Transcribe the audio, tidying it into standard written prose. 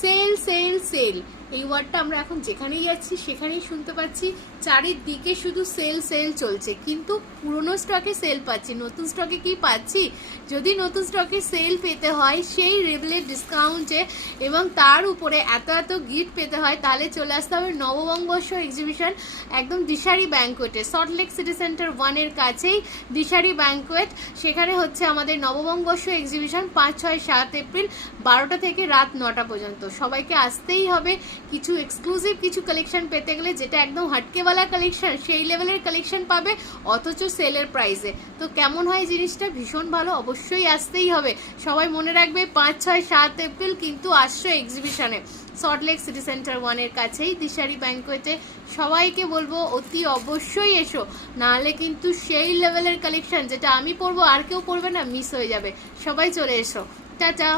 Sell sell sell এই ওয়ার্ডটা আমরা এখন যেখানেই যাচ্ছি সেখানেই শুনতে পাচ্ছি। চারিদিকে শুধু সেল সেল চলছে, কিন্তু পুরনো স্টকে সেল পাচ্ছি, নতুন স্টকে কি পাচ্ছি? যদি নতুন স্টকে সেল পেতে হয় সেই লেভেলের ডিসকাউন্টে এবং তার উপরে এত এত গিফট পেতে হয়, তাহলে চলে আসতে হবে নববঙ্গবর্ষ এক্সিবিশন, একদম দিশারি ব্যাঙ্কোয়েটে, সল্টলেক সিটি সেন্টার 1-এর কাছেই দিশারি ব্যাঙ্কোয়েট। সেখানে হচ্ছে আমাদের নববঙ্গবর্ষ এক্সিবিশন 5, 6, 7 এপ্রিল 12টা থেকে রাত 9টা পর্যন্ত। সবাইকে আসতেই হবে। কিছু এক্সক্লুসিভ কিছু কালেকশন পেতে গেলে, যেটা একদম হাটকেওয়ালা কালেকশন, সেই লেভেলের কালেকশন পাবে অথচ সেলের প্রাইসে। তো কেমন হয় জিনিসটা? ভীষণ ভালো, অবশ্যই আসতেই হবে। সবাই মনে রাখবে 5, 6, 7 এপ্রিল কিন্তু আসছো এক্সিবিশনে, সল্টলেক সিটি সেন্টার 1-এর কাছেই দিশারি ব্যাঙ্কোয়েটে। সবাইকে বলবো অতি অবশ্যই এসো, নাহলে কিন্তু সেই লেভেলের কালেকশন যেটা আমি পরবো আর কেউ পরবে না, মিস হয়ে যাবে। সবাই চলে এসো। টাটা।